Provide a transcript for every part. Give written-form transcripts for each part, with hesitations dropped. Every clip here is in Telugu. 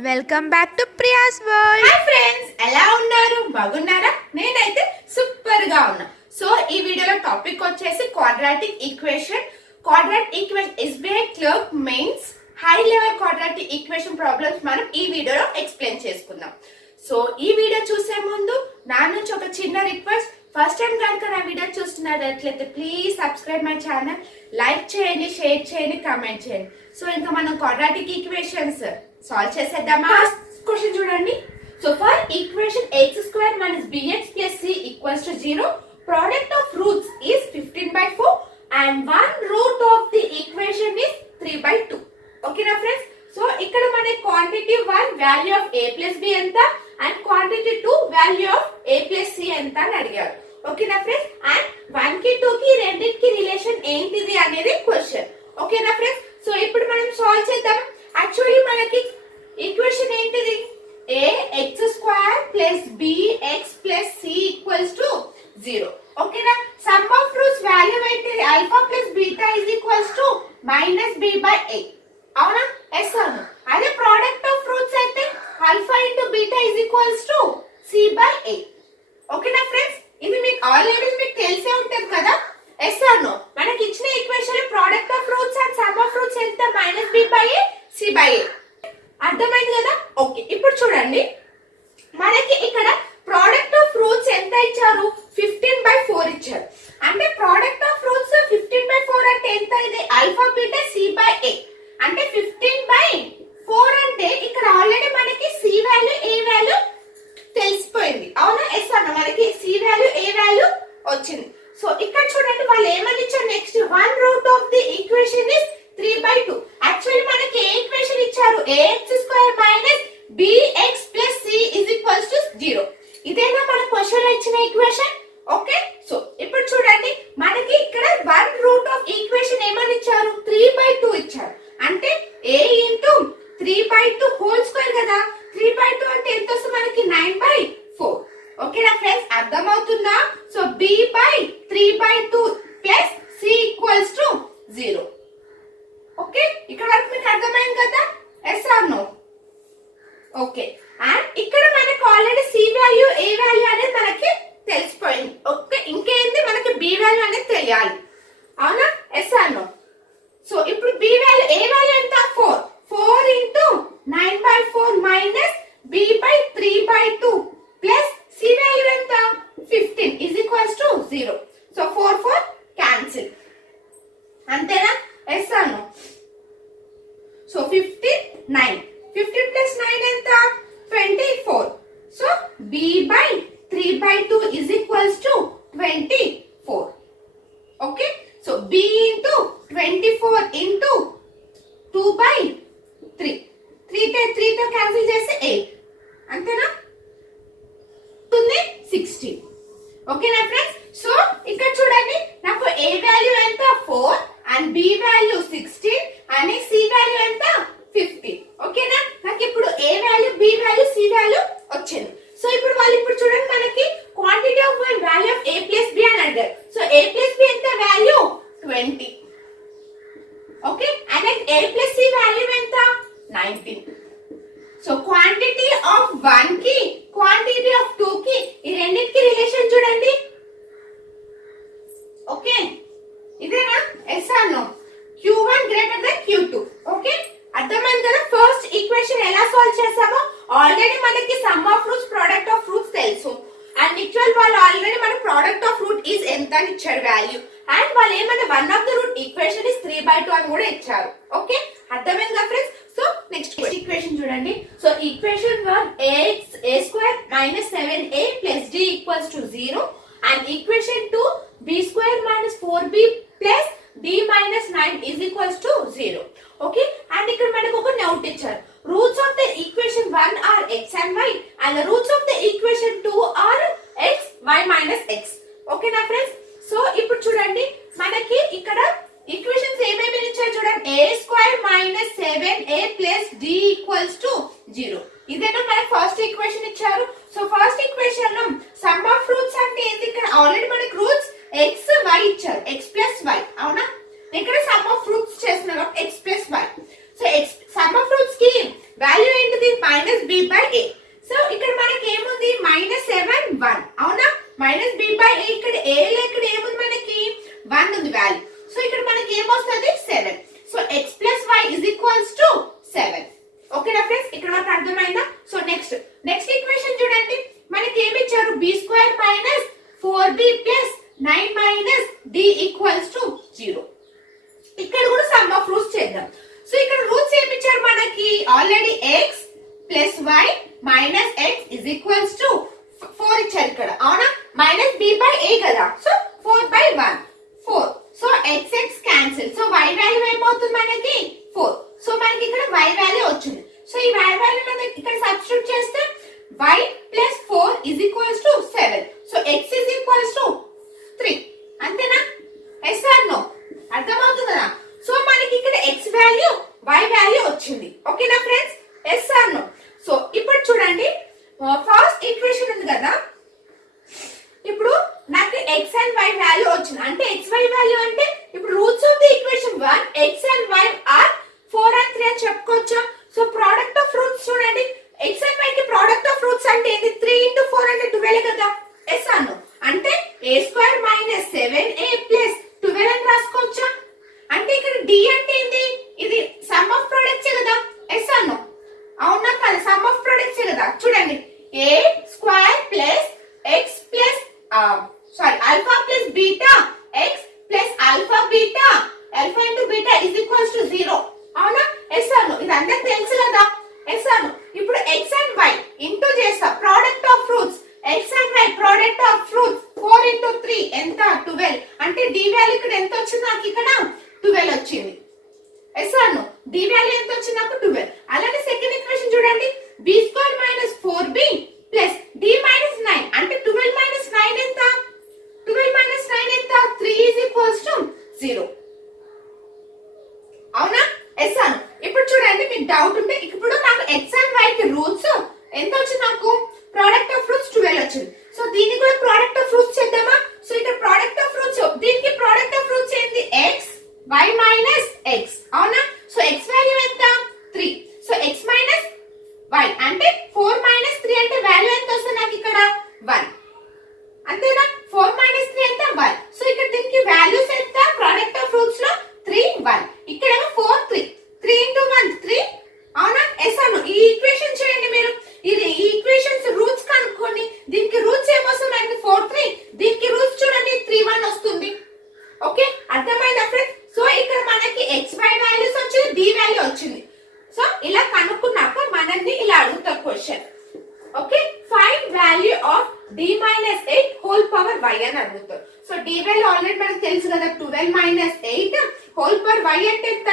Welcome back to Priya's world. Hi friends, ఎలా ఉన్నారు? బాగున్నారా? నేనైతే సూపర్ గా ఉన్నా. సో ఈ వీడియోలో టాపిక్ వచ్చేసి quadratic equation. Quadratic equation SBI clerk mains high level quadratic equation problems మనం ఈ వీడియోలో ఎక్స్ప్లెయిన్ చేసుకుందాం. సో ఈ వీడియో చూసే ముందు నా నుంచి ఒక చిన్న రిక్వెస్ట్. ఫస్ట్ టైం కనుక నా వీడియో చూస్తున్నట్లయితే please subscribe my channel, like చేయండి, షేర్ చేయండి, కామెంట్ చేయండి. సో ఇంకా మనం క్వాడ్రాటిక్ ఈక్వేషన్స్ సాల్వ్ చేసేద్దామా? క్వశ్చన్ చూడండి. So for equation x² minus bx plus c equals to 0, product of roots is 15/4 and one root of the equation is 3/2. ఓకేనా ఫ్రెండ్స్? సో ఇక్కడ మన quantity 1 value of a plus b ఎంత and quantity 2 value of a plus c ఎంత అని అడిగారు. ఓకేనా ఫ్రెండ్స్? అండ్ 1 కి 2 కి రెండింటికి రిలేషన్ ఏంటిది అనేది క్వశ్చన్. ఓకేనా ఫ్రెండ్స్? సో ఇప్పుడు మనం సాల్వ్ చేద్దాం. యాక్చువల్లీ మనకి ఈక్వేషన్ ఏంటిది? ax² plus bx plus c equals to 0. ఓకేనా? సమ్ ఆఫ్ రూట్స్ వాల్యూ ఏంటిది? Alpha plus beta is equals to -b/a. అవునా? ఎస్ అవును. అదే ప్రోడక్ట్ ఆఫ్ రూట్స్ అయితే alpha into beta is equals to c/a. ఓకేనా ఫ్రెండ్స్? ఇది మీకు ఆల్రెడీ మీకు తెలిసే ఉంటుంది కదా. ఎస్ అవును. మనకి ఇచ్చిన ఈక్వేషన్ లో product of roots and some of roots ఎంత? -b/a c/a. అర్థమైంది కదా? ఓకే, ఇప్పుడు చూడండి. మనకి ఇక్కడ ప్రోడక్ట్ ఆఫ్ రూట్స్ ఎంత ఇచ్చారు? 15/4 ఇచ్చారు. అంటే ప్రోడక్ట్ ఆఫ్ రూట్స్ 15/4 అంటే ఎంత? ఇది ఆల్ఫా బీటా c/a. అంటే 15/4 అంటే ఇక్కడ ఆల్రెడీ మనకి c వాల్యూ a వాల్యూ తెలిసిపోయింది. అవునా? ఎస్ అన్న, మనకి c వాల్యూ a వాల్యూ వచ్చింది. సో ఇక్కడ చూడండి వాళ్ళు ఏమని ఇచ్చారు? Next 1 root of the equation is 3/2. Actually మనకి ఏ ఈక్వేషన్ ఇచ్చారు? ax² - bx plus c is equals to 0. ఇదేనా మన క్వశ్చన్ లో ఇచ్చిన ఈక్వేషన్? ఓకే, సో ఇప్పుడు చూడండి మనకి ఇక్కడ 1 రూట్ ఆఫ్ ఈక్వేషన్ ఏమని ఇచ్చారు? 3/2 ఇచ్చారు. అంటే a ఇంటూ 3/2 హోల్ స్క్వేర్ కదా. 3/2 అంటే ఎంత వస్తుంది మనకి? 9/4. ఓకేనా ఫ్రెండ్స్? అర్థమవుతుందా? So b/3/2 plus c equals to 0. Okay, ఇక్కడ వరకు మీకు అర్థమైంది కదా? Yes or no? Okay, and ఇక్కడ మనకు already c value a value అనేది మనకి తెలిసిపోయింది. ఓకే, ఇంకేంది మనకి b వాల్యూ అనేది తెలియాలి. అవునా? Yes or no? సో ఇప్పుడు b వాల్యూ a వాల్యూ ఎంత? 4 into 9/4 minus b/3/2 plus c value ఎంత? 15 is equals to 0. So 4 cancel. అంతేనా? Yes or no? So 9 plus 9 ఎంత? 24. So b/3/2 is equals to 24. Okay, so b into 24 into 2/3. 3 తో క్యాన్సిల్ చేస్తే 8. అంతేనా? 16. ఓకేనా ఫ్రెండ్స్? సో ఇక్కడ చూడండి నాకు a వాల్యూ ఎంత? 4 అండ్ b వాల్యూ 16 అని c వాల్యూ ఎంత? 15. ఓకేనా? నాకు ఇప్పుడు a value, b value, c value వచ్చింది. సో ఇప్పుడు వాళ్ళు ఇప్పుడు చూడండి మనకి quantity of value of a plus b అని అడిగారు. సో a ప్లస్ b ఎంత? Value 20. Okay, and a plus c value ఎంత? 19. సో క్వాంటిటీ ఆఫ్ 1 కి క్వాంటిటీ ఆఫ్ 2 కి ఈ రెండింటికి రిలేషన్ చూడండి. ఓకే, ఇదేనా? Yes or no? q1 greater than q2. Okay, అర్థమైంది కదా? ఫస్ట్ ఈక్వేషన్ ఎలా సాల్వ్ చేసామో ఆల్రెడీ మనకి sum of roots, product of roots తెలుసు. అండ్ ఈక్వల్ వాళ్ళు ఆల్రెడీ మన ప్రొడక్ట్ ఆఫ్ రూట్ ఈజ్ ఎంత అని ఇచ్చారు వాల్యూ. అండ్ వాళ్ళు ఏమన్నా 1 of the root equation is 3/2 అని కూడా ఇచ్చారు. ఓకే, అర్థమైంది కదా ఫ్రెండ్స్? సో నెక్స్ట్ ఈక్వేషన్ చూడండి. So equation 1 a² - 7a plus d equals to 0 and equation 2 b² - 4b plus d - 9 is equals to 0. Okay, and ఇక్కడ మనకు ఒక నోట్ ఇచ్చారు. Roots of the equation 1 are x and y and the roots of the equation 2 are x, y minus x. ఓకేనా ఫ్రెండ్స్? సో ఇప్పుడు చూడండి మనకి ఇక్కడ ఈక్వేషన్స్ ఏమేమి ఇచ్చారు చూడండి. a² - 7a plus d equals to 0. ఇదేనా మనకి ఫస్ట్ ఈక్వేషన్ ఇచ్చారు. సో ఫస్ట్ ఈక్వేషన్ లో సమ్ ఆఫ్ రూట్స్ అంటే ఏంటి? ఇక్కడ ఆల్రెడీ మనకి రూట్స్ x, y ఇచ్చారు. x plus y. అవునా? ఇక్కడ సమ్ ఆఫ్ రూట్స్ చేస్తున్నారు x plus y. So x some of roots కి వాల్యూ ఏంటిది? b by a. సో ఇక్కడ మనకి ఏముంది -7 1 అవునా, -b by a. ఇక్కడ a లో ఇక్కడ ఏముంది మనకి 1 ఉంది వాల్యూ. సో ఇక్కడ మనకి ఏమొస్తుంది 7. సో x plus y is equals to 7. ఓకేనా ఫ్రెండ్స్, ఇక్కడ మనకు అర్థమైందా? సో నెక్స్ట్ ఈక్వేషన్ చూడండి, మనకి ఏమి ఇచ్చారు b² minus 4b plus 9 minus d equals to 0. ఇక్కడ కూడా సమ్ ఆఫ్ రూట్స్ చేద్దాం. సో ఇక్కడ రూట్స్ ఏమి ఇచ్చారు మనకి already x plus y minus x is equals to 4 ఇచ్చారు ఇక్కడ, అవునా, minus b by a కదా. So 4 by 1 4. So x cancel. So y value ఏమవుతుంది మనకి 4. సో మనకి ఇక్కడ y వాల్యూ వచ్చింది. సో ఈ y వాల్యూ మనం ఇక్కడ సబ్స్టిట్యూట్ చేస్తే y plus 4 is equals to 7. సో x is equals to 3. అంతేనా? Yes or no? అర్థమవుతుందా? సో మనకి ఇక్కడ x వాల్యూ y వాల్యూ వచ్చింది. ఓకేనా friends? Yes or no? So ఇప్పుడు చూడండి, ఫస్ట్ ఈక్వేషన్ ఉంది కదా, ఇప్పుడు నాకు x అండ్ y వాల్యూ వచ్చింది. అంటే x y వాల్యూ అంటే ఇప్పుడు roots of the equation 1 x and y are 4 and 3 అని చెప్పుకోవచ్చు. సో ప్రోడక్ట్ ఆఫ్ రూట్స్ చూడండి, x అండ్ y కి ప్రోడక్ట్ ఆఫ్ రూట్స్ అంటే ఏంటి? 3 into 4 అంటే 12 కదా. Yes or no? అంటే a² minus 7a plus 12 అని రాసుకోవచ్చా? అంటే ఇక్కడ d అంటే ఏంటి? ఇది సమ్ ఆఫ్ ప్రొడక్ట్స్ కదా. Yes or no? అవునా కదా, సమ్ ఆఫ్ ప్రొడక్ట్స్ కదా. చూడండి, a² plus x plus alpha plus beta x plus alpha into beta is equals to 0. అవునా? Yes or no? ఇది అందరికి తెలుసు కదా. Yes or no? ఇప్పుడు x and y ఇంటూ చేస్తా, product of roots x and y product of roots 4 into 3 ఎంత 12. అంటే d వాల్యూ ఇక్కడ ఎంత వచ్చింది నాకు? ఇక్కడ 12 వచ్చింది. Yes or no? d value ఎంత వచ్చింది నాకు? 12. అలానే సెకండ్ ఈక్వేషన్ చూడండి, b² minus 4b plus d minus 9 అంటే 12 minus 9 ఎంత? 12 minus 9 ఎంత? 3 is equals to 0. అవునా? Yes or no? ఇప్పుడు చూడండి, మీకు డౌట్ ఉంటే ఇప్పుడు నాకు x and y కి రూట్స్ ఎంత వచ్చింది నాకు? ప్రోడక్ట్ ఆఫ్ రూట్స్ 12 వచ్చింది. సో దీనికి కూడా ప్రోడక్ట్ ఆఫ్ రూట్స్ చేద్దామా? సో ఇక్కడ ప్రోడక్ట్ ఆఫ్ రూట్స్, దీనికి ప్రోడక్ట్ ఆఫ్ రూట్స్ ఏంటి? x y minus x. అవునా? సో x వాల్యూ ఎంత? 3. సో x minus y అంటే 4 minus 3 అంటే వాల్యూ ఎంత వస్తుంది నాకు? ఇక్కడ 1. అంతేనా? 4 minus 3 ఎంత? 1. సో ఇక్కడ దీనికి వాల్యూస్ ఎంత? ప్రోడక్ట్ ఆఫ్ రూట్స్ లో 3 1. ఇక్కడేమో 4 3. 3 into 1 3. అవునా? ఎస్ అను? ఈ ఈక్వేషన్ చేయండి మీరు. ఇది ఈ ఈక్వేషన్స్ రూట్స్ కనుక్కోండి. దీనికి రూట్స్ ఏమొస్తుంది మనకి? 4 3. దీనికి రూట్స్ చూడండి 3 1 వస్తుంది. ఓకే, అర్థమైందా ఫ్రెండ్స్? సో ఇక్కడ మనకి xy వాల్యూస్ వచ్చింది, d వాల్యూ వచ్చింది. సో ఇలా కనుక్కున్నాక మనల్ని ఇలా అడుగుతా question. Okay, find value of d minus 8 whole power y అని అడుగుతారు. సో d వాల్యూ ఆల్రెడీ మనకు తెలుసు కదా, 12 minus 8 హోల్ పవర్ y అంటే ఎంత?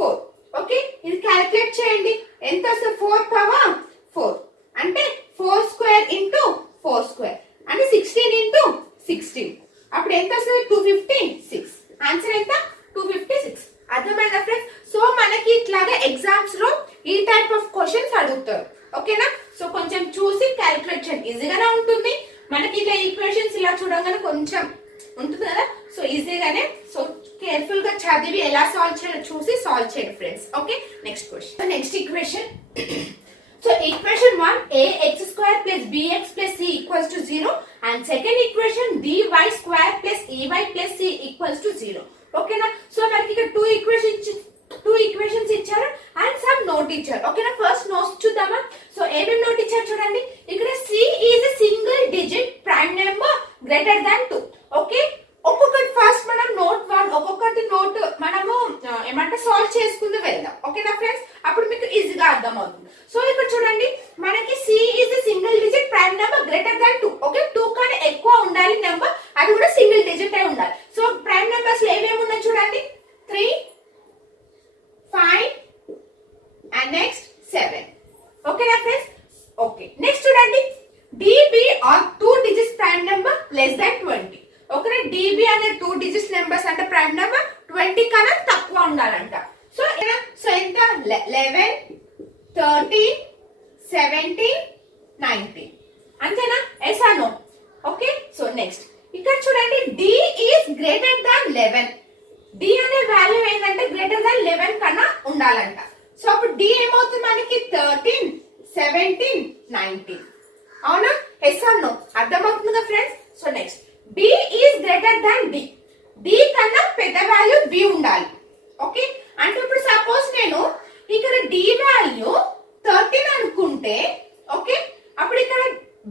4. ఓకే, ఇది క్యాలిక్యులేట్ చేయండి. ఎంత వస్తుంది? 4 పవర్ 4 అంటే 4 స్క్వేర్ ఇంటూ 4 స్క్వేర్ అంటే 16 ఇంటూ 16. అప్పుడు ఎంత వస్తుంది? 256. ఆన్సర్ ఎంత? 256. అర్థమైందా ఫ్రెండ్స్? సో మనకి ఇట్లాగా ఎగ్జామ్స్ లో ఈ టైప్ ఆఫ్ క్వశ్చన్స్ అడుగుతారు. ఓకేనా? సో కొంచెం చూసి క్యాలిక్యులేట్ చేయండి, ఈజీగానే ఉంటుంది. మనకి ఇట్లా ఈక్వేషన్స్ ఇలా చూడగానే కొంచెం ఉంటుంది కదా, సో ఈజీగానే. సో కేర్ఫుల్ గా చదివి ఎలా సాల్వ్ చేయాలో చూసి సాల్వ్ చేయండి friends. Okay, next question. Next equation. So equation 1 ax square plus bx plus c equals to 0 and second equation dy square plus ey plus c equals to 0. ఓకేనా? సో మనకి ఇక్కడ టూ ఈక్వేషన్స్ ఇచ్చారు అండ్ సమ్ నోట్ ఇచ్చారు. ఓకేనా? ఫస్ట్ నోట్స్ చూద్దామా? సో ఏమేమి నోట్ ఇచ్చారు చూడండి. ఇక్కడ c is a single digit prime number greater than 2. Okay, ఒక్కొక్కటి ఫస్ట్ మనం నోట్ 1 ఒక్కొక్కటి నోట్ మనము ఏమంటే సాల్వ్ చేసుకుంటూ వెళ్దాం. ఓకేనా ఫ్రెండ్స్? అప్పుడు మీకు ఈజీగా అర్థం అవుతుంది. సో ఇక్కడ చూడండి, మనకి c is a single digit prime number greater than 2. Okay, 2 కన్నా ఎక్కువ ఉండాలి నెంబర్, అది కూడా సింగిల్ డిజిట్ అయి ఉండాలి. సో ప్రైమ్ నెంబర్స్ లో ఏమేమి ఉన్నాయి చూడండి, 3 5 అండ్ నెక్స్ట్ 7. ఓకేనా ఫ్రెండ్స్? ఓకే, నెక్స్ట్ చూడండి, db or 2 digits prime number less than 20. Okay, db అనే 2 digits నెంబర్స్ అంటే ప్రైమ్ నెంబర్ 20 కన్నా తక్కువ ఉండాలంట. సో ఎంత? 11 13 17 19. అంతేనా? Yes or no? Okay, so next ఇక్కడ చూడండి, d is greater than 11. d అనే వాల్యూ ఏంటంటే గ్రేటర్ దాన్ 11 కన్నా ఉండాలంట. సో అప్పుడు d ఏమవుతుంది మనకి? 13 17 17, 19. అవునా? Yes or no? అర్థమవుతుందిగా friends? So next B is greater than D. D కన్నా పెద్ద వాల్యూ B ఉండాలి. ఓకే, అంటే ఇప్పుడు సపోజ్ నేను ఇక్కడ D వాల్యూ 13 అనుకుంటే, ఓకే, అప్పుడు ఇక్కడ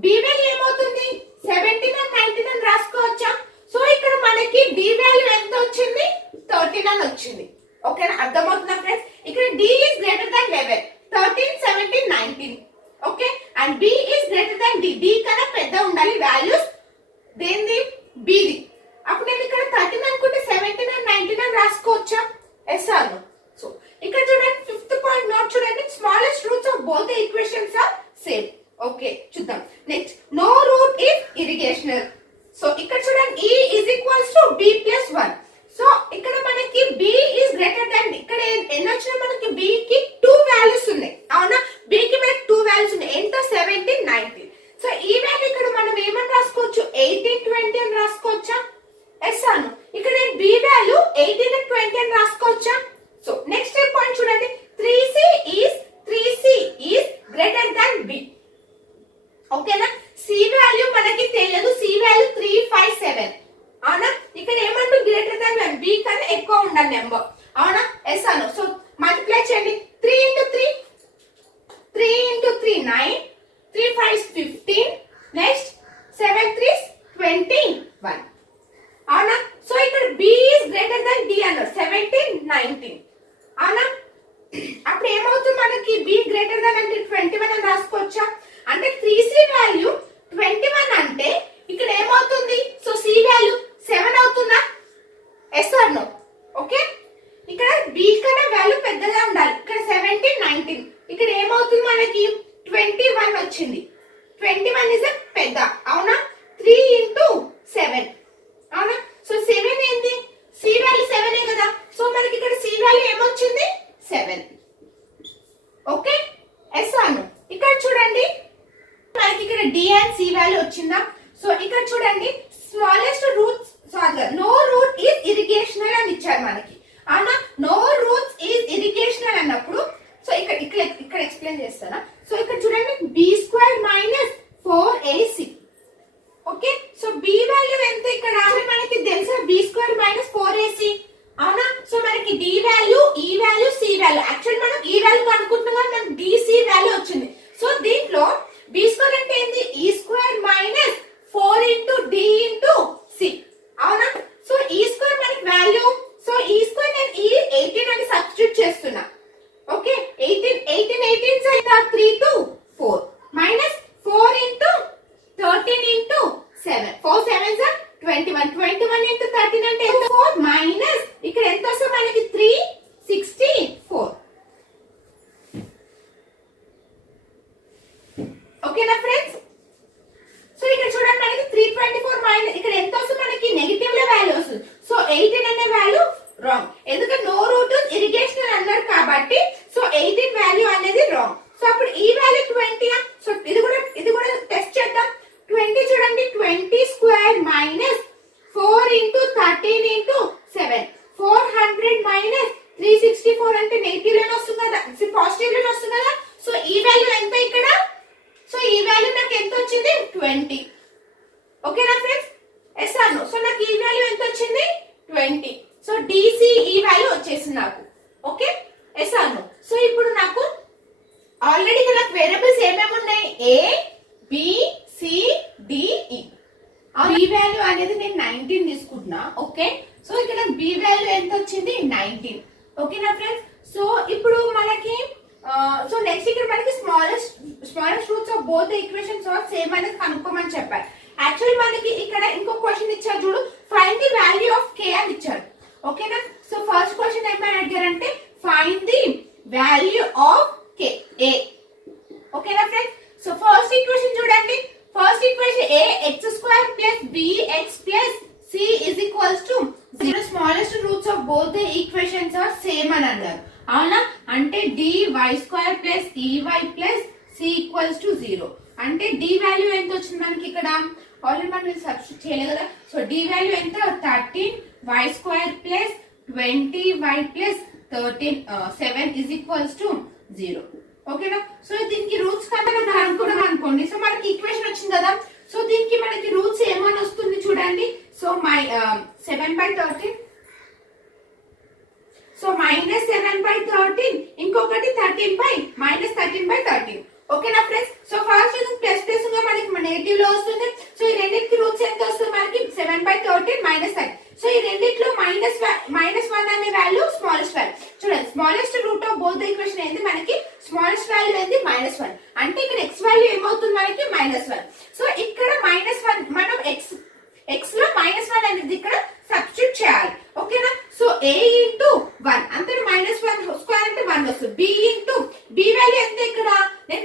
B వాల్యూ ఏమవుతుంది? 17 and 19 అని రాసుకోవచ్చా? సో ఇక్కడ మనకి D వాల్యూ ఎంత వచ్చింది? 13 అని వచ్చింది. ఓకేనా? అర్థమవుతుందా ఫ్రెండ్స్? ఇక్కడ D is greater than 11, 13, 17, 19. Okay, and B is greater than D. D కన్నా పెద్ద ఉండాలి వాల్యూస్ దేనిది? B the. అప్పుడు నేను ఇక్కడ 13 అనుకుంటే 17 and 19 అని రాసుకోవచ్చా? Yes or no? సో ఇక్కడ చూడండి, ఫిఫ్త్ పాయింట్ నోట్ చూడండి, smallest roots of both the equations are same. Okay, చూద్దాం. Next, no root is irrational. So ఇక్కడ చూడండి, E is equals to B plus 1. So ఇక్కడ మనకి B is greater than, ఇక్కడ ఎన్ని వచ్చినా మనకి B కి 2 వాల్యూస్ ఉన్నాయి. అవునా? B కి మనకి 2 వాల్యూస్ ఉన్నాయి. ఎంత? 17, 19. సో ఈ వాల్యూ ఇక్కడ మనం ఏమని రాసుకోవచ్చు? 18, 20 అని రాసుకోవచ్చా? ఎస్ అను. ఇక్కడ నేను B వాల్యూ 18 and 20 అని రాసుకోవచ్చా? సో నెక్స్ట్ పాయింట్ చూడండి, 3C is greater than B. ఓకేనా? C వాల్యూ మనకి తెలియదు, C వాల్యూ 3, 5, 7. అవునా? ఇక్కడ ఏమంటూ గ్రేటర్ దాన్ 1, B కన్నా ఎక్కువ ఉండాలి నెంబర్. అవునా? ఎస్ అను. సో మల్టిప్లై చేయండి, 3 into 3, 3 into 3, 9, 3 5 15, నెక్స్ట్ 7 3 21. అవునా? సో ఇక్కడ B is greater than D అన్నారు, 17, 19. అవునా? అప్పుడు ఏమవుతుంది మనకి? B greater than అంటే 21 అని రాసుకోవచ్చా? అంటే 3C వాల్యూ 21 అంటే ఇక్కడ ఏమవుతుంది? సో C వాల్యూ 7 అవుతుందా? Yes or no? ఓకే, ఇక్కడ B కన్నా వాల్యూ పెద్దగా ఉండాలి. ఇక్కడ 17, 19. ఇక్కడ ఏమవుతుంది మనకి? 21 వచ్చింది. 21 ఇస్ పెద్ద. అవునా? 3 into 7. అవునా? సో 7 ఏంది? C వాల్యూ 7 కదా. సో మనకి ఇక్కడ C వాల్యూ ఏమొచ్చింది? 7. ఓకే, ఎస్ అను. ఇక్కడ చూడండి, మనకి ఇక్కడ D and C వాల్యూ వచ్చిందా? సో ఇక్కడ చూడండి, smallest roots, no root is irrational అని ఇచ్చారు మనకి. అవునా? నో రూట్స్ ఈజ్ ఇరిగేషనల్ అన్నప్పుడు, సో ఇక్కడ ఎక్స్ప్లెయిన్ చేస్తానా? సో ఇక్కడ చూడండి, B² minus 4AC. Okay, so B value ఎంత ఇక్కడ? మనకి తెలుసా, B² minus 4AC. అవునా? సో మనకి D value, E value, C value, actual మనం E వాల్యూ అనుకుంటున్నాం, మనకి DC వాల్యూ వచ్చింది. సో దీంట్లో B² అంటే ఏంది? E² minus 4 into D into C. అవునా? సో E² మనకి వాల్యూ, సో E² నేను E 18 అని సబ్స్టిట్యూట్ చేస్తున్నా. ఓకే, 18 అయితే 3 to 4 minus 4 into 13 into 7. 4 7s are 21. 21 into 13 అంటే ఎంత? 4 minus ఇక్కడ ఎంత వస్తుంది మనకి? 364. ఓకేనా ఫ్రెండ్స్? సో ఇక్కడ చూడండి, మనకి 324 మైనస్ ఇక్కడ ఎంత వస్తుంది మనకి? నెగటివ్ లో వాల్యూ వస్తుంది. సో 18 అనే వాల్యూ రాంగ్, ఎందుకంటే నో రూట్ ఇరిగేషనల్ అన్నారు కాబట్టి. సో 18 వాల్యూ అనేది రాంగ్. సో అప్పుడు ఈ వాల్యూ 20. సో ఇది కూడా టెస్ట్ చేద్దాం. 20 చూడండి, 20² minus 4 into 13 into 7, 400 minus 364 అంటే నెగటివ్ లోనే వస్తుంది కదా, పాజిటివ్ లోనే వస్తుంది కదా. సో ఈ వాల్యూ ఎంత ఇక్కడ? సో ఈ వాల్యూ నాకు ఎంత వచ్చింది? 20. ఓకేనా friends? Yes or no? So నాకు ఈ వాల్యూ ఎంత వచ్చింది? 20. సో DC ఈ వాల్యూ వచ్చేసింది నాకు. Okay, yes or no? So ఇప్పుడు నాకు ఆల్రెడీ నాకు వేరియబుల్స్ ఏమేమి ఉన్నాయి? A, B, C, D, E. B value అనేది నేను 19 తీసుకుంటున్నా. ఓకే, సో ఇక్కడ B వాల్యూ ఎంత వచ్చింది? 19. ఓకేనా ఫ్రెండ్స్? సో ఇప్పుడు మనకి సో నెక్స్ట్ ఇక్కడ మనకి smallest roots of both equations are same అనేది కనుక్కోమని చెప్పారు. యాక్చువల్లీ మనకి ఇక్కడ ఇంకో క్వశ్చన్ ఇచ్చారు చూడు, find the value of K అని ఇచ్చారు. ఓకేనా? సో ఫస్ట్ క్వశ్చన్ ఏమని అడిగారంటే find the value of K, A. ఓకేనా ఫ్రెండ్స్? సో ఫస్ట్ ఈక్వేషన్ చూడండి, first equation ax² plus bx plus c is equals to 0. Smallest roots of both the equations are same అని అన్నారు. అవునా? అంటే dy² plus ey plus c equals to 0. అంటే d వాల్యూ ఎంత వచ్చింది మనకి ఇక్కడ? ఆల్రెడీ మనం సబ్స్టిట్యూట్ చేయలేదు కదా. సో d వాల్యూ ఎంత? 13y² plus 20y plus 7 is equals to 0. ఓకేనా. సో దీనికి రూట్స్ కన్నా కనుక్కున్నాం అనుకోండి, సో మనకి ఈక్వేషన్ వచ్చింది కదా. సో దీనికి మనకి రూట్స్ ఏమని వస్తుంది చూడండి. సో 7/13, సో -7/13, ఇంకొకటి 13/13. ఓకేనా friends. So first plus plus గా మనకి నెగటివ్ లో వస్తుంది. సో ఈ రెండింటికి రూట్స్ ఎంత వస్తుంది మనకి 7/13 -13. సో ఈ రెండిట్లో -1 అనే వాల్యూ స్మాలెస్ట్ వాల్యూ. చూడండి, smallest root of both equation ఏంది మనకి, స్మాలెస్ట్ వాల్యూ ఏంది -1. అంటే ఇక్కడ x వాల్యూ ఏమవుతుంది మనకి -1. సో ఇక్కడ -1 మనం x లో -1 అనేది ఇక్కడ సబ్స్టిట్యూట్ చేయాలి. ఓకేనా. సో a ఇంటూ 1 అంతే, -1 స్క్వేర్ అంటే 1 వస్తుంది. b వాల్యూ ఎంత ఇక్కడ, నేను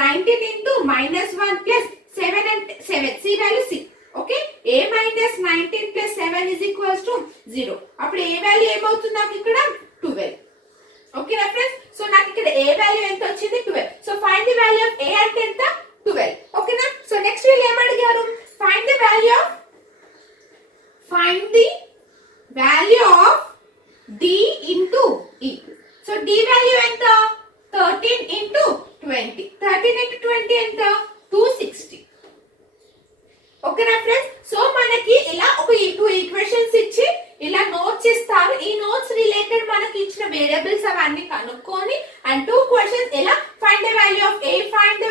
19 ఇంటూ -1 ప్లస్ 7 అంటే 7, c value 6. Okay, a - 19 plus 7 is equals to 0. అప్పుడు a వాల్యూ ఏమవుతుంది నాకు ఇక్కడ 12. ఓకేనా ఫ్రెండ్స్. సో నాకు ఇక్కడ a వాల్యూ ఎంత వచ్చింది 12. So find the value of a అంటే ఎంత 12. ఓకేనా. సో నెక్స్ట్ వీళ్ళు ఏమడిగారు, find the value of d into e. So d value ఎంత 13 ఇంటూ 20. 13 ఇంటూ 20 ఎంత 260. ఓకేనా ఫ్రెండ్స్. సో మనకి ఇలా ఒక 2 ఈక్వేషన్స్ ఇచ్చి ఇలా నోట్స్ ఇస్తారు. ఈ నోట్స్ రిలేటెడ్ మనకి ఇచ్చిన వేరియబుల్స్ అవన్నీ కనుక్కొని అండ్ 2 క్వశ్చన్స్ ఎలా find the value of a, find the